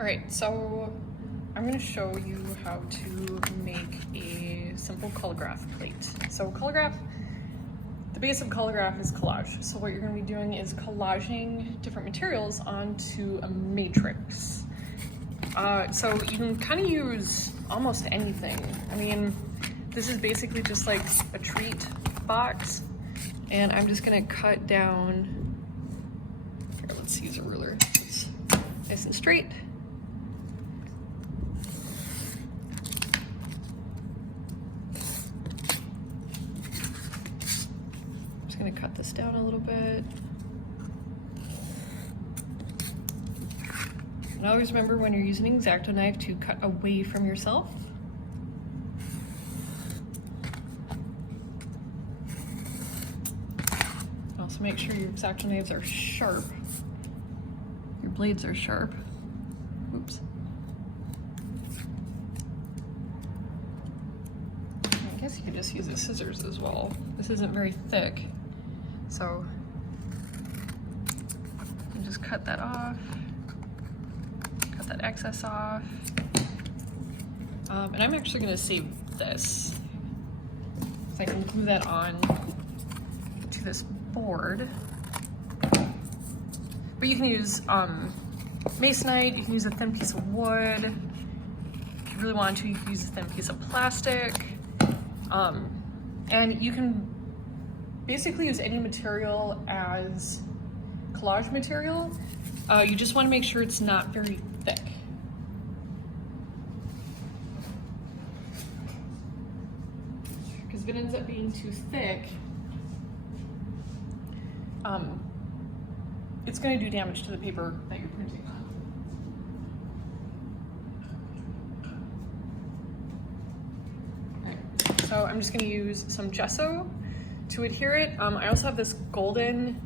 All right, so I'm gonna show you how to make a simple Collagraph plate. So Collagraph, the base of Collagraph is collage. So what you're gonna be doing is collaging different materials onto a matrix. So you can kind of use almost anything. I mean, this is basically just like a treat box, and I'm just gonna cut down, here, let's use a ruler. It's nice and straight. Gonna cut this down a little bit. And always remember when you're using an X-Acto knife to cut away from yourself. Also make sure your X-Acto knives are sharp. Your blades are sharp. Oops. I guess you could just use the scissors as well. This isn't very thick. So you just cut that off, cut that excess off. And I'm actually gonna save this, so I can glue that on to this board. But you can use masonite, you can use a thin piece of wood. If you really want to, you can use a thin piece of plastic. And you can basically use any material as collage material. You just want to make sure it's not very thick. Because if it ends up being too thick, it's going to do damage to the paper that you're printing on. Okay. So I'm just going to use some gesso to adhere it. I also have this golden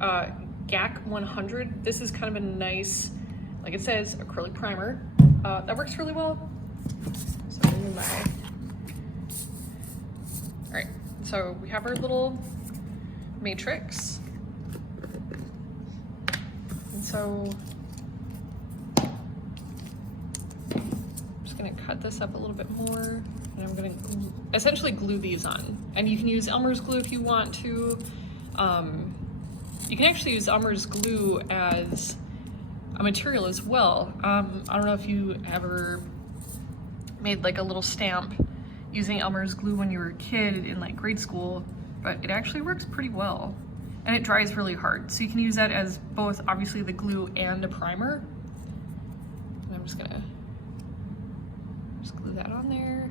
GAC 100. This is kind of a nice, like it says, acrylic primer. That works really well. So I'm gonna buy. All right, so we have our little matrix. And so I'm just gonna cut this up a little bit more. And I'm gonna essentially glue these on. And you can use Elmer's glue if you want to. You can actually use Elmer's glue as a material as well. I don't know if you ever made like a little stamp using Elmer's glue when you were a kid in like grade school, but it actually works pretty well. And it dries really hard. So you can use that as both obviously the glue and a primer. And I'm just gonna glue that on there.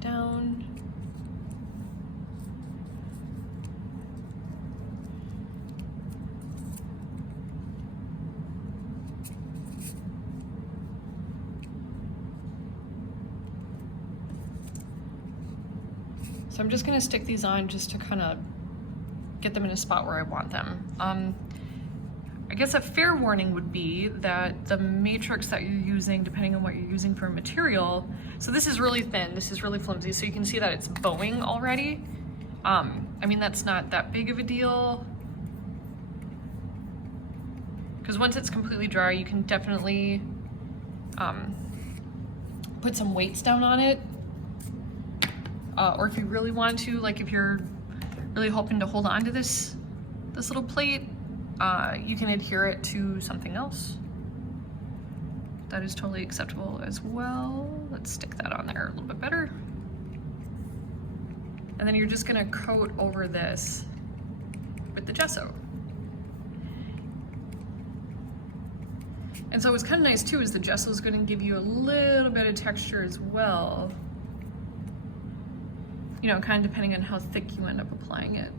Down. So I'm just going to stick these on just to kind of get them in a spot where I want them. I guess a fair warning would be that the matrix that you're using, depending on what you're using for a material, so this is really thin, this is really flimsy, so you can see that it's bowing already. I mean, that's not that big of a deal, because once it's completely dry, you can definitely put some weights down on it. Or if you really want to, like if you're really hoping to hold on to this little plate, you can adhere it to something else. That is totally acceptable as well. Let's stick that on there a little bit better. And then you're just gonna coat over this with the gesso. And so what's kind of nice too is the gesso is gonna give you a little bit of texture as well. You know, kind of depending on how thick you end up applying it.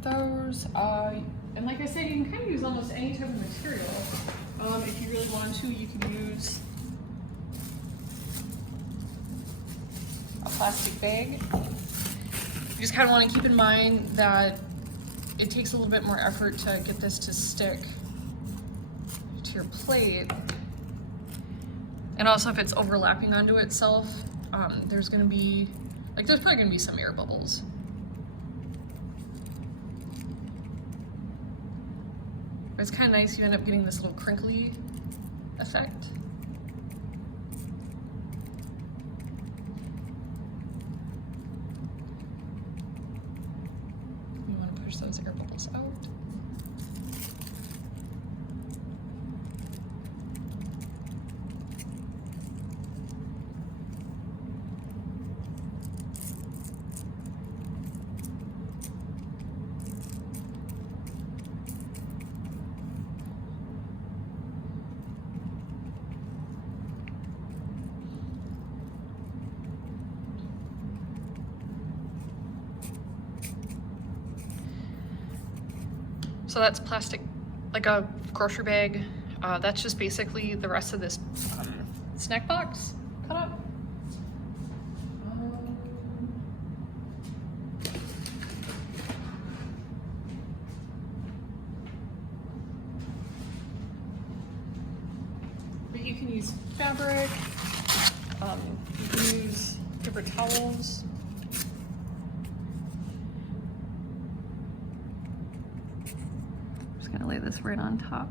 Those, and like I said, you can kind of use almost any type of material. If you really want to, you can use a plastic bag. You just kind of want to keep in mind that it takes a little bit more effort to get this to stick to your plate And also if it's overlapping onto itself, there's gonna be, like there's probably gonna be some air bubbles. But it's kind of nice, you end up getting this little crinkly effect. You want to push those air bubbles out. So that's plastic, like a grocery bag. That's just basically the rest of this snack box cut up. But you can use fabric, you can use paper towels. Gonna lay this right on top.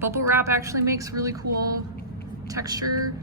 Bubble wrap actually makes really cool texture.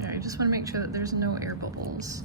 I just want to make sure that there's no air bubbles.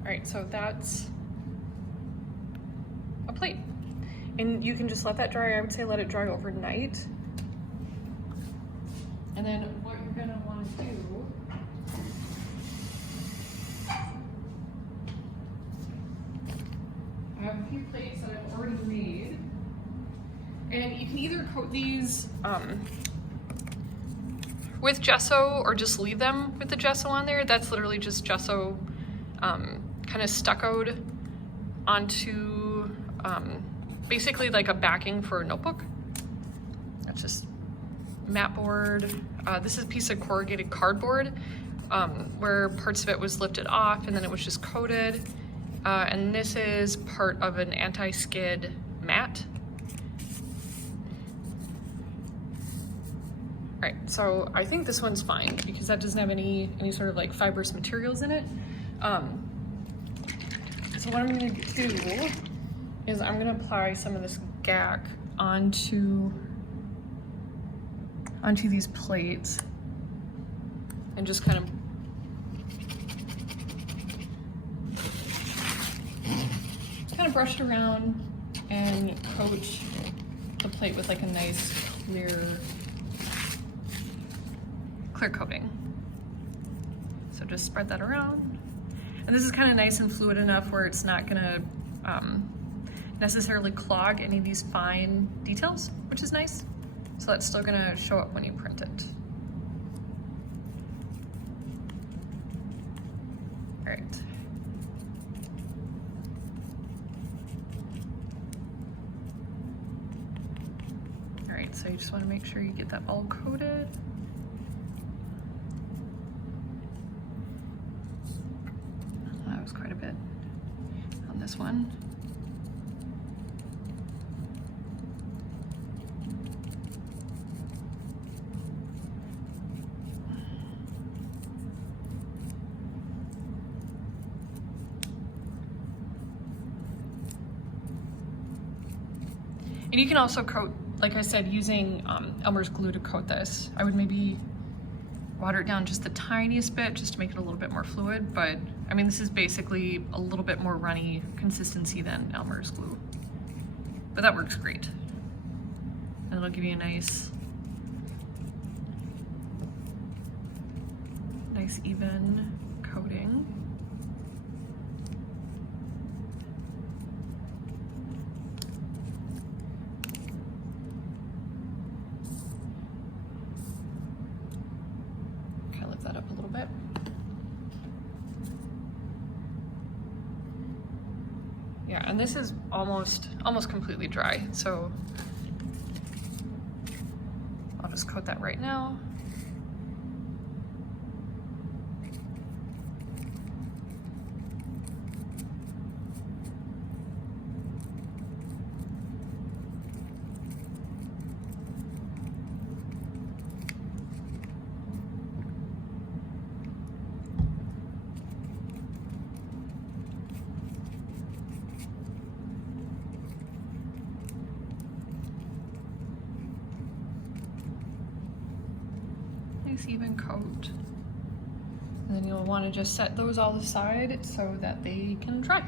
All right, so that's a plate. And you can just let that dry. I would say let it dry overnight. And then what you're gonna wanna do I have a few plates that I've already made. And you can either coat these with gesso or just leave them with the gesso on there. That's literally just gesso kind of stuccoed onto basically like a backing for a notebook. That's just mat board. This is a piece of corrugated cardboard where parts of it was lifted off and then it was just coated. And this is part of an anti-skid mat. All right, so I think this one's fine because that doesn't have any sort of like fibrous materials in it. So what I'm gonna do is I'm gonna apply some of this gack onto these plates and just kind of brush it around and coat the plate with like a nice clear coating. So just spread that around. And this is kind of nice and fluid enough where it's not gonna necessarily clog any of these fine details, which is nice. So that's still gonna show up when you print it. All right. All right, so you just wanna make sure you get that all coated. That was quite a bit on this one. And you can also coat, like I said, using Elmer's glue to coat this. I would maybe water it down just the tiniest bit just to make it a little bit more fluid, but I mean, this is basically a little bit more runny consistency than Elmer's glue. But that works great. And it'll give you a nice even coating. Kind of lift that up a little bit. Yeah, and this is almost completely dry, so I'll just coat that right now. Nice even coat. And then you'll want to just set those all aside so that they can dry.